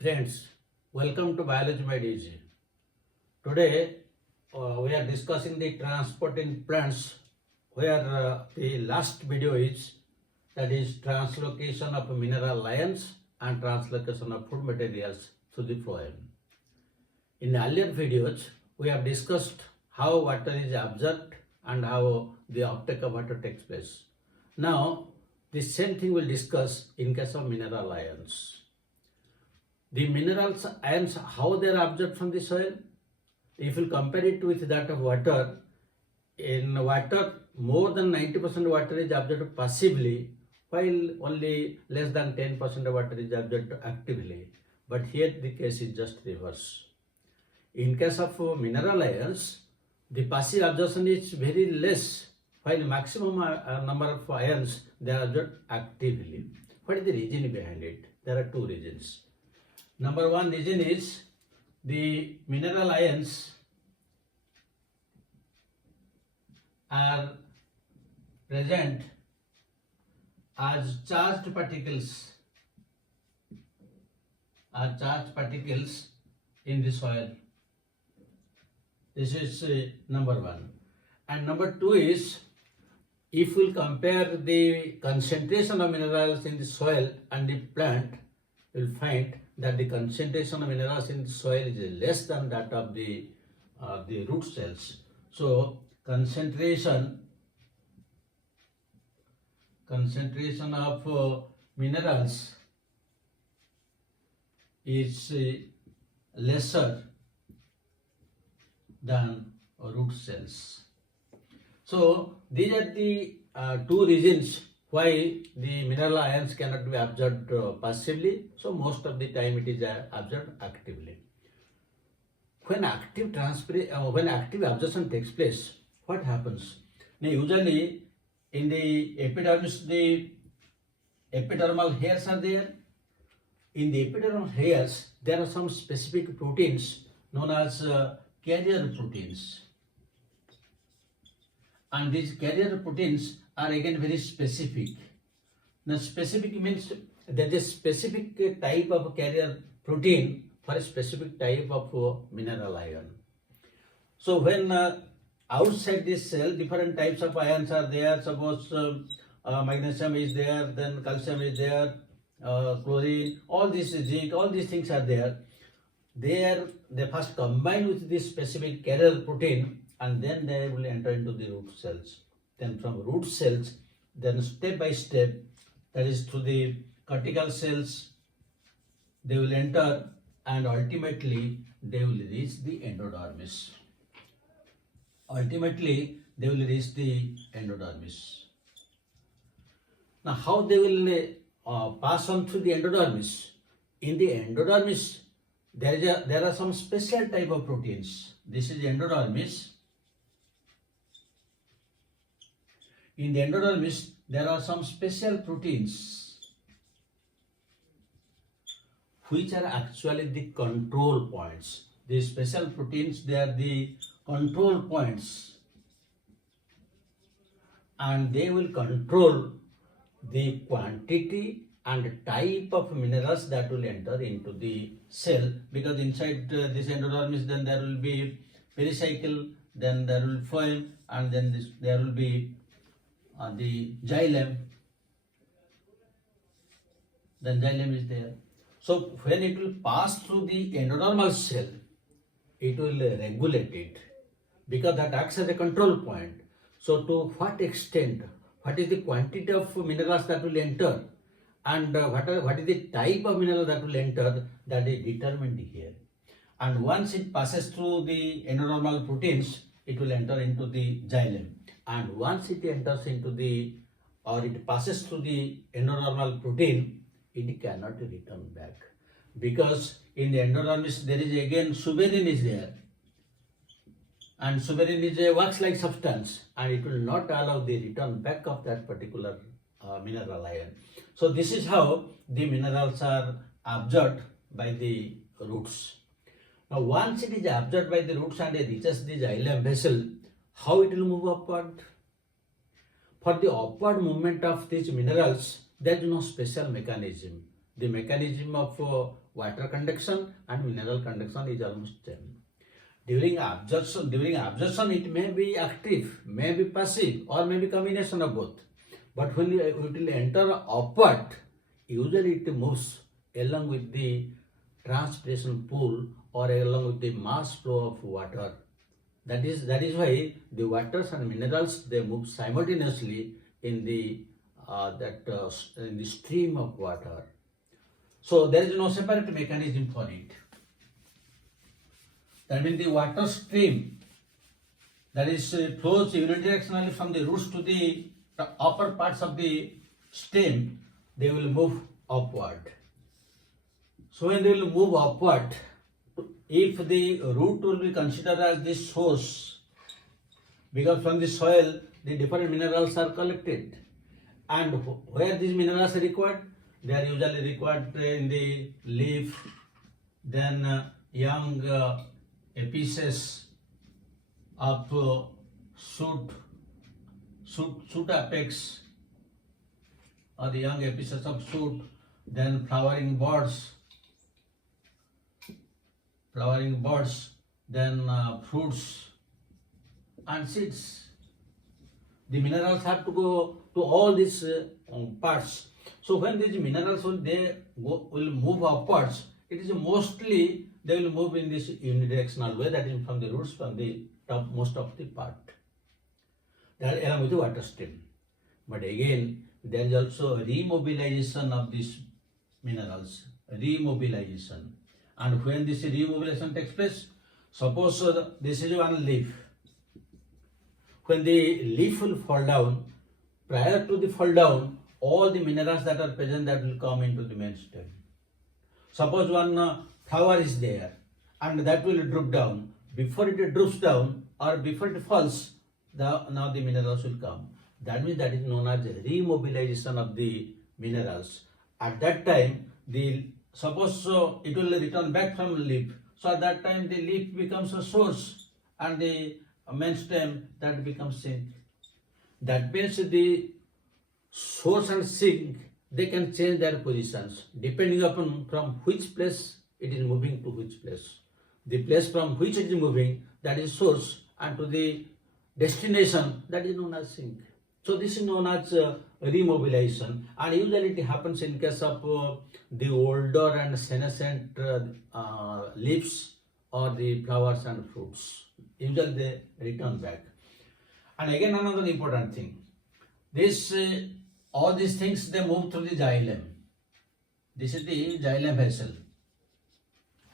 Friends, welcome to Biology by DG. Today we are discussing the transport in plants where the last video is, that is translocation of mineral ions and translocation of food materials through the phloem. In earlier videos we have discussed how water is absorbed and how the uptake of water takes place. Now the same thing we'll discuss in case of mineral ions. The minerals ions, how they are absorbed from the soil. If you compare it with that of water, in water more than 90% water is absorbed passively, while only less than 10% of water is absorbed actively. But here the case is just reverse. In case of mineral ions, the passive absorption is very less, while maximum number of ions they are absorbed actively. What is the reason behind it? There are two reasons. Number one reason is the mineral ions are present as charged particles in the soil. This is number one. And number two is, if we compare the concentration of minerals in the soil and the plant, you will find that the concentration of minerals in the soil is less than that of the root cells. So concentration of minerals is lesser than root cells. So these are the two reasons why the mineral ions cannot be absorbed passively. So most of the time it is absorbed actively. When active absorption takes place, what happens? Now usually in the epidermis, the epidermal hairs are there. In the epidermal hairs, there are some specific proteins known as carrier proteins. And these carrier proteins are again very specific. Now specific means there is a specific type of carrier protein for a specific type of mineral ion. So when outside this cell different types of ions are there, suppose magnesium is there, then calcium is there, chlorine, all these zinc, all these things are there. They first combine with this specific carrier protein and then they will enter into the root cells. Then from root cells, then step by step, that is through the cortical cells, they will enter and ultimately they will reach the endodermis. Now how they will pass on through the endodermis? In the endodermis, there are some special type of proteins. This is endodermis. In the endodermis, there are some special proteins which are actually the control points. These special proteins, they are the control points, and they will control the quantity and type of minerals that will enter into the cell, because inside this endodermis then there will be pericycle, then there will be phloem, and then there will be the xylem. Then xylem is there. So when it will pass through the endodermal cell, it will regulate it, because that acts as a control point. So to what extent, what is the quantity of minerals that will enter, and what is the type of mineral that will enter, that is determined here. And once it passes through the endodermal proteins, it will enter into the xylem. And once it enters into it passes through the endodermal protein, it cannot return back, because in the endodermis there is again suberin is there, and suberin is a wax-like substance, and it will not allow the return back of that particular mineral ion. So this is how the minerals are absorbed by the roots. Now once it is absorbed by the roots and it reaches the xylem vessel, how it will move upward? For the upward movement of these minerals, there is no special mechanism. the mechanism of water conduction and mineral conduction is almost same. During absorption it may be active, may be passive, or may be combination of both. But when it will enter upward, usually it moves along with the transpiration pool or along with the mass flow of water. That is why the waters and minerals, they move simultaneously in the in the stream of water. So there is no separate mechanism for it. That means the water stream, that is flows unidirectionally from the roots to the upper parts of the stem, they will move upward. So when they will move upward, if the root will be considered as the source, because from the soil the different minerals are collected, and where these minerals are required, they are usually required in the leaf, then young apices of shoot apex, or the young apices of shoot, then flowering buds, then fruits and seeds. The minerals have to go to all these parts. So when these minerals will move upwards, it is mostly they will move in this unidirectional way, that is from the roots, from the topmost of the part, that along with the water stream. But again, there is also remobilization of these minerals, remobilization. And when this remobilization takes place, suppose this is one leaf. When the leaf will fall down, prior to the fall down, all the minerals that are present, that will come into the main stem. Suppose one flower is there and that will drop down. Before it drops down or before it falls, now the minerals will come. That means that is known as remobilization of the minerals. At that time, suppose it will return back from the leaf. So at that time the leaf becomes a source and the main stem, that becomes sink. That means the source and sink, they can change their positions depending upon from which place it is moving to which place. The place from which it is moving, that is source, and to the destination, that is known as sink. So this is known as remobilization, and usually it happens in case of the older and senescent leaves or the flowers and fruits. Usually they return back. And again, another important thing, this all these things, they move through the xylem. This is the xylem vessel,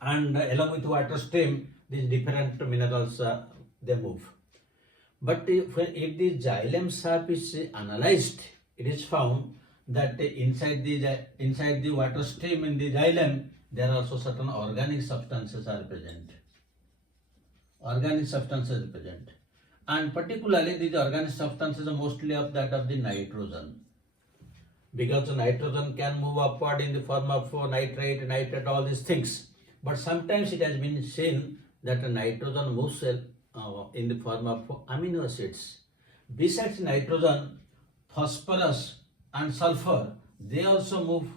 and along with water stream, these different minerals they move. But if the xylem sap is analyzed, it is found that inside the water stream in the xylem, there are also certain organic substances are present. And particularly these organic substances are mostly of that of the nitrogen. Because nitrogen can move upward in the form of nitrate, all these things. But sometimes it has been seen that the nitrogen moves in the form of amino acids. Besides nitrogen, phosphorus and sulfur, they also move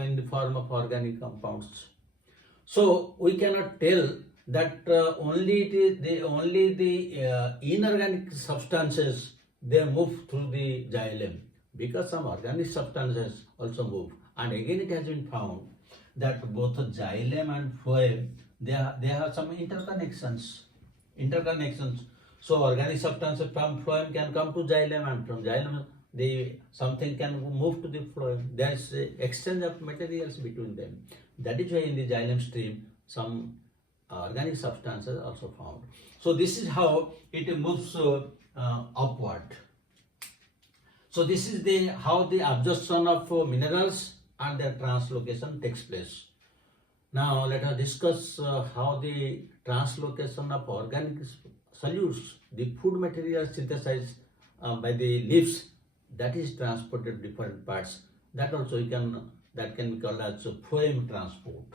in the form of organic compounds. So we cannot tell that only the inorganic substances, they move through the xylem, because some organic substances also move. And again, it has been found that both xylem and phloem, they have some interconnections. So organic substances from phloem can come to xylem, and from xylem something can move to the phloem. There is exchange of materials between them. That is why in the xylem stream some organic substances are also found. So this is how it moves upward. So this is how the absorption of minerals and their translocation takes place. Now let us discuss how the translocation of organic solutes, the food materials synthesized by the leaves, that is transported to different parts. That also that can be called as phloem transport.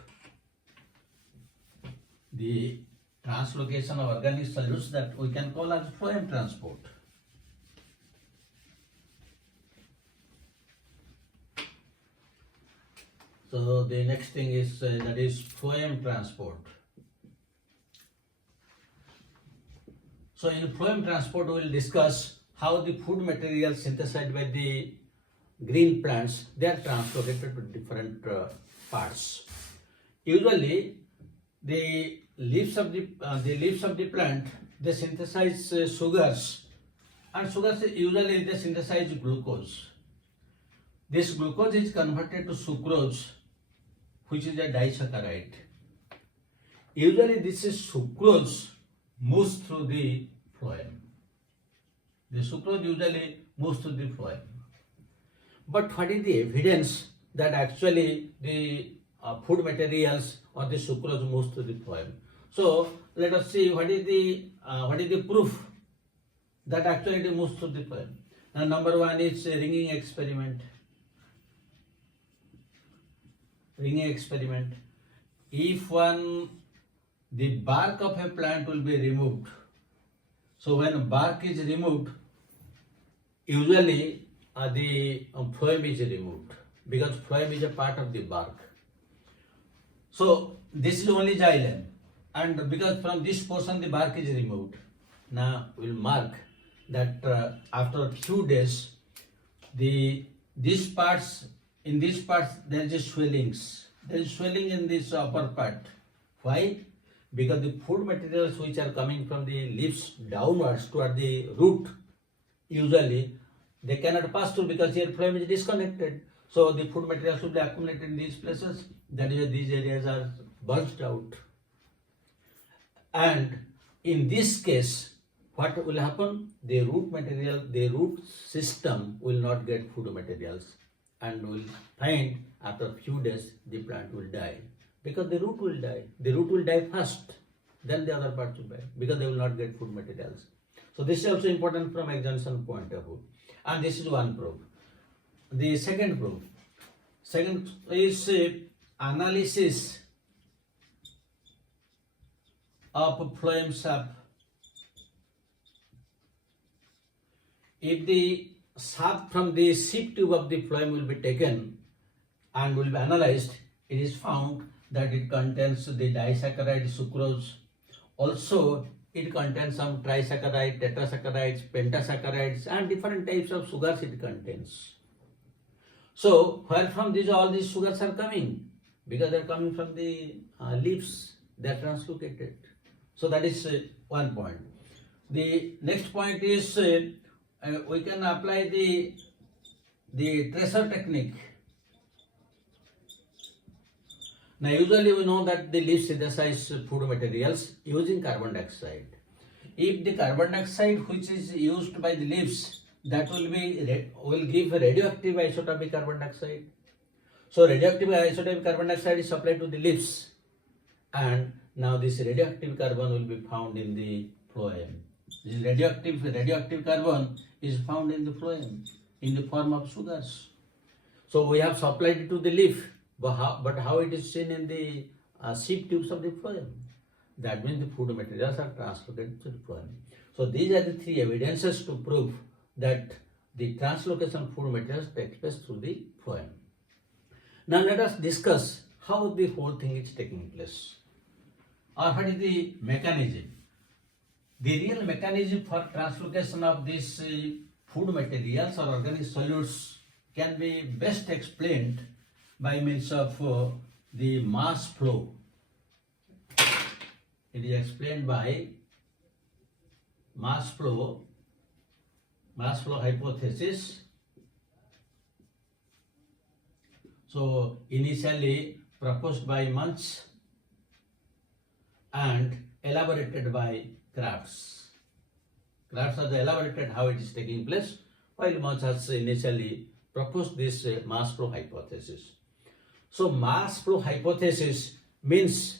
The translocation of organic solutes, that we can call as phloem transport. So the next thing is that is phloem transport. So in phloem transport we will discuss how the food materials synthesized by the green plants, they are translocated to different parts. Usually the leaves of the plant, they synthesize sugars, and sugars usually they synthesize glucose. This glucose is converted to sucrose, which is a disaccharide. Usually this is sucrose moves through the phloem. The sucrose usually moves through the phloem. But what is the evidence that actually the food materials or the sucrose moves through the phloem? So let us see what is the proof that actually it moves through the phloem. Now number one is a ringing experiment. Ringing experiment. If the bark of a plant will be removed. So when bark is removed, usually the phloem is removed because phloem is a part of the bark. So this is only xylem, and because from this portion the bark is removed. Now we will mark that after a few days, in these parts there is swellings. There is swelling in this upper part. Why? Because the food materials which are coming from the leaves downwards toward the root, usually they cannot pass through because here phloem is disconnected. So the food materials will be accumulated in these places. That is why these areas are bulged out. And in this case, what will happen? The root system will not get food materials, and will find after a few days the plant will die. Because the root will die. The root will die first, then the other parts will die, because they will not get food materials. So this is also important from extension point of view. And this is one proof. The second proof. Second is analysis of phloem sap. If the sap from the seed tube of the phloem will be taken and will be analyzed, it is found that it contains the disaccharide sucrose. Also, it contains some trisaccharide, tetrasaccharides, pentasaccharides, and different types of sugars it contains. So, where from all these sugars are coming? Because they are coming from the leaves, they are translocated. So, that is one point. The next point is we can apply the tracer technique. Now usually we know that the leaves synthesize food materials using carbon dioxide. If the carbon dioxide which is used by the leaves, that will give radioactive isotopic carbon dioxide. So radioactive isotopic carbon dioxide is supplied to the leaves, and now this radioactive carbon will be found in the phloem. This radioactive carbon is found in the phloem in the form of sugars. So we have supplied it to the leaf, but how it is seen in the seed tubes of the phloem? That means the food materials are translocated to the phloem. So these are the three evidences to prove that the translocation of food materials takes place through the phloem. Now let us discuss how the whole thing is taking place, or what is the mechanism. The real mechanism for translocation of these food materials or organic solutes can be best explained by means of the mass flow. It is explained by mass flow hypothesis. So initially proposed by Munch and elaborated by Crafts. Crafts has elaborated how it is taking place, while Munch has initially proposed this mass flow hypothesis. So mass flow hypothesis means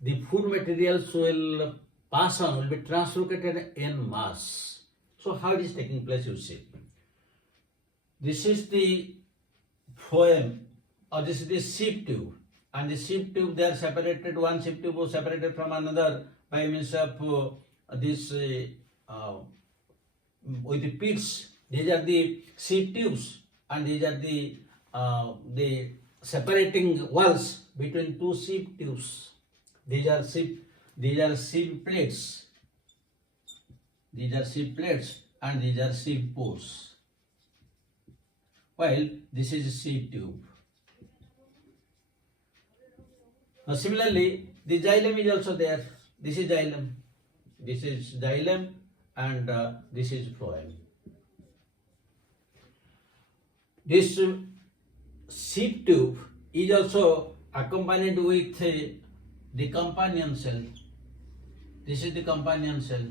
the food materials will be translocated in mass. So how it is taking place, you see. This is the phloem, or this is the seed tube, and the seed tube, they are separated, one seed tube was separated from another by means of this with the pits. These are the seed tubes, and these are the separating walls between two sieve tubes. These are sieve plates. These are sieve plates and these are sieve pores. While this is a sieve tube. Now similarly, the xylem is also there. This is xylem. This is xylem and this is phloem. This sieve tube is also accompanied with the companion cell. This is the companion cell.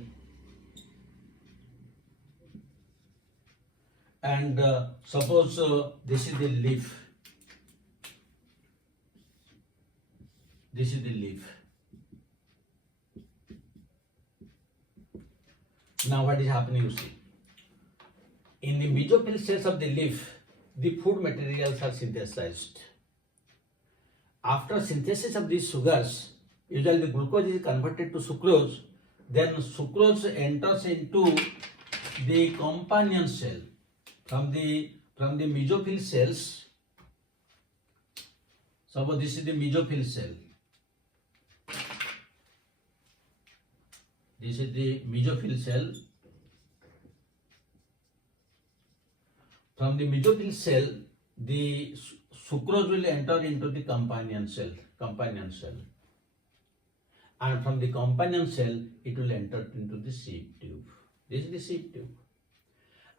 And suppose this is the leaf. This is the leaf. Now what is happening, you see? In the mesophyll cells of the leaf, the food materials are synthesized. After synthesis of these sugars, usually the glucose is converted to sucrose, then sucrose enters into the companion cell. From the mesophyll cells, suppose this is the mesophyll cell. This is the mesophyll cell. From the mesophyll cell, the sucrose will enter into the companion cell. And from the companion cell, it will enter into the sieve tube. This is the sieve tube.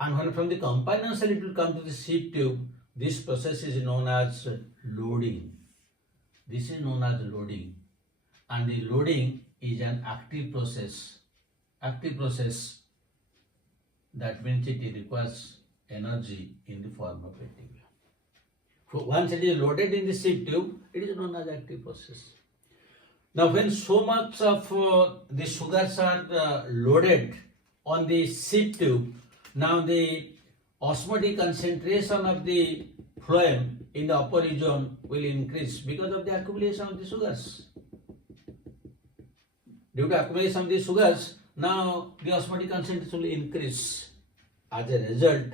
And when from the companion cell it will come to the sieve tube, this process is known as loading. This is known as loading. And the loading is an active process. Active process, that means it requires energy in the form of ATP. So once it is loaded in the sieve tube, it is known as active process. Now when so much of the sugars are loaded on the sieve tube, now the osmotic concentration of the phloem in the upper region will increase because of the accumulation of the sugars. Due to accumulation of the sugars, now the osmotic concentration will increase. As a result,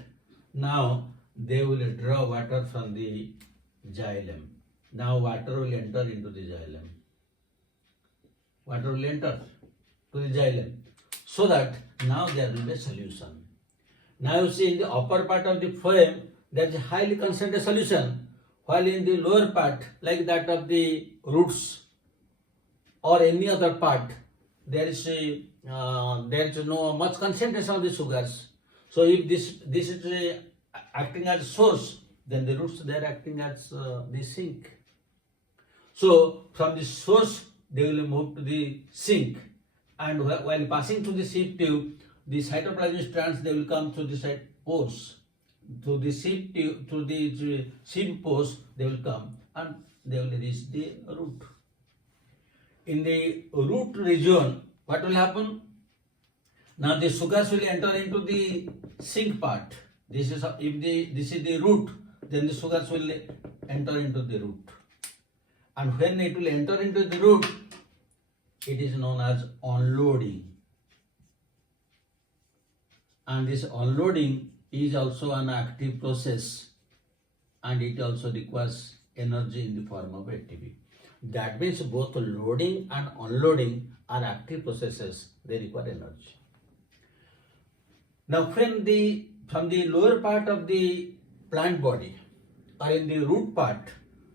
now they will draw water from the xylem. Now water will enter into the xylem. Water will enter to the xylem, so that now there will be a solution. Now you see in the upper part of the phloem there is a highly concentrated solution, while in the lower part, like that of the roots or any other part, there is no much concentration of the sugars. So if this is acting as a source, then the roots, they are acting as the sink. So from the source they will move to the sink, and while passing through the sieve tube, the cytoplasmic strands, they will come through the side pores. Through the sieve tube, through the sieve pores, they will come and they will reach the root. In the root region, what will happen? Now the sugars will enter into the sink part. This is the root, then the sugars will enter into the root. And when it will enter into the root, it is known as unloading. And this unloading is also an active process, and it also requires energy in the form of ATP. That means both loading and unloading are active processes, they require energy. Now when from the lower part of the plant body or in the root part,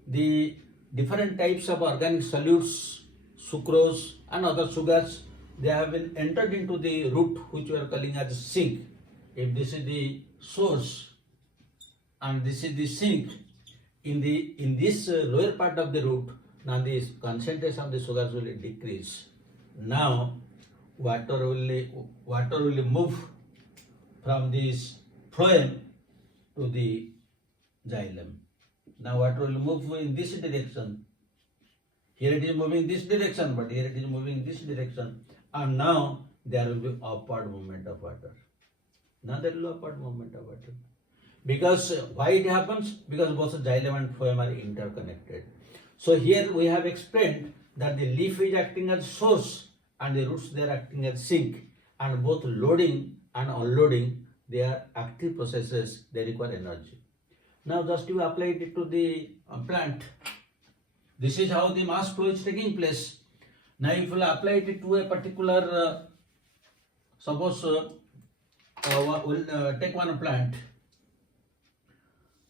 the different types of organic solutes, sucrose and other sugars, they have been entered into the root, which we are calling as sink. If this is the source and this is the sink, in this lower part of the root, now the concentration of the sugars will decrease. Now water will move from this phloem to the xylem. Now water will move in this direction. Here it is moving this direction, but here it is moving this direction. And now there will be upward movement of water. Now there will be upward movement of water. Because why it happens? Because both xylem and phloem are interconnected. So here we have explained that the leaf is acting as source and the roots, they are acting as sink. And both loading and unloading, they are active processes, they require energy. Now just you apply it to the plant. This is how the mass flow is taking place. Now if you apply it to a particular, suppose we'll take one plant.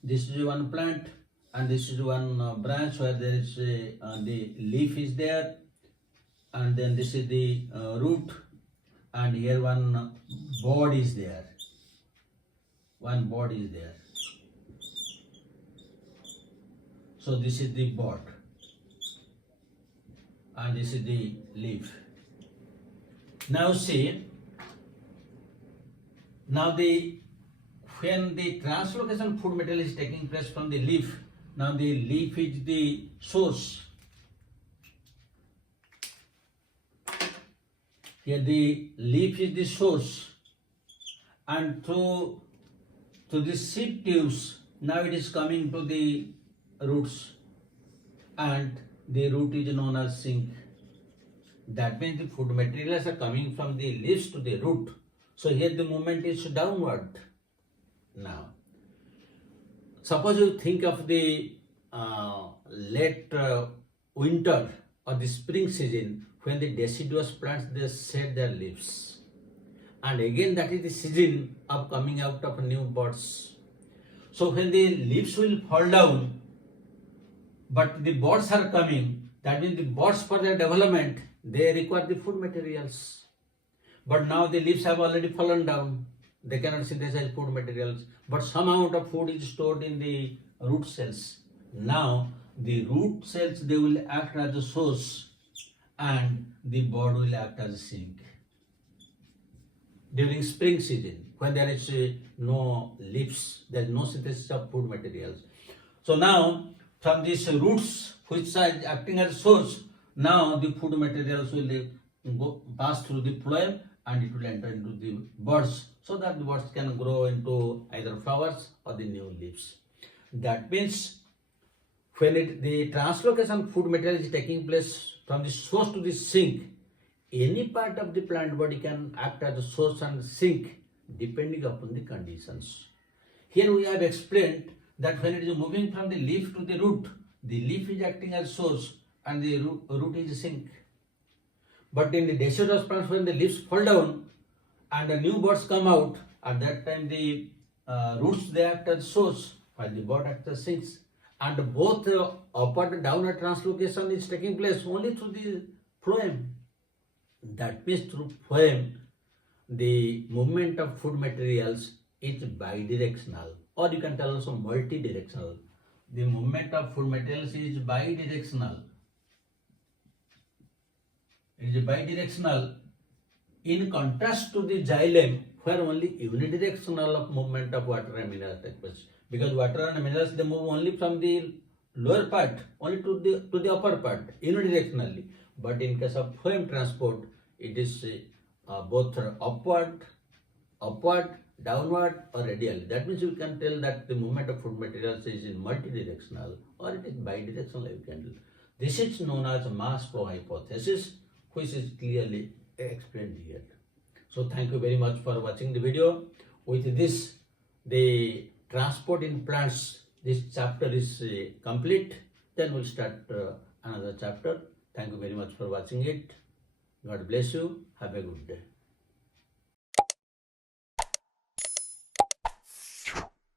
This is one plant and this is one branch where there is the leaf is there, and then this is the root, and here one bud is there. One bud is there. So this is the bud and this is the leaf. Now see, now when the translocation food material is taking place from the leaf, now the leaf is the source. Here the leaf is the source, and through the seed tubes, now it is coming to the roots, and the root is known as sink. That means the food materials are coming from the leaves to the root. So here the movement is downward. Now, suppose you think of the late winter or the spring season, when the deciduous plants they shed their leaves, and again that is the season of coming out of new buds. So when the leaves will fall down, but the buds are coming, that means the buds for their development they require the food materials. But now the leaves have already fallen down, they cannot synthesize food materials, but some amount of food is stored in the root cells. Now the root cells they will act as a source, and the bud will act as a sink. During spring season, when there is no leaves, there is no synthesis of food materials. So now from these roots which are acting as a source, now the food materials will pass through the phloem and it will enter into the buds, so that the buds can grow into either flowers or the new leaves. That means when the translocation food material is taking place from the source to the sink, any part of the plant body can act as a source and sink depending upon the conditions. Here we have explained that when it is moving from the leaf to the leaf is acting as source and the root is a sink. But in the deciduous plants, when the leaves fall down and the new buds come out, at that time the roots they act as source while the bud acts as sinks. And both upward and downward translocation is taking place only through the phloem. That means through phloem, the movement of food materials is bidirectional, or you can tell also multidirectional. The movement of food materials is bidirectional. It is bidirectional in contrast to the xylem, where only unidirectional of movement of water and minerals take place. Because water and minerals they move only from the lower part only to the upper part unidirectionally. But in case of phloem transport, it is both upward, downward, or radial. That means you can tell that the movement of food materials is in multidirectional or it is bidirectional. You can do. This is known as mass flow hypothesis, which is clearly explained here. So thank you very much for watching the video. With this, the transport in plants, this chapter is complete. Then we'll start another chapter. Thank you very much for watching it. God bless you. Have a good day.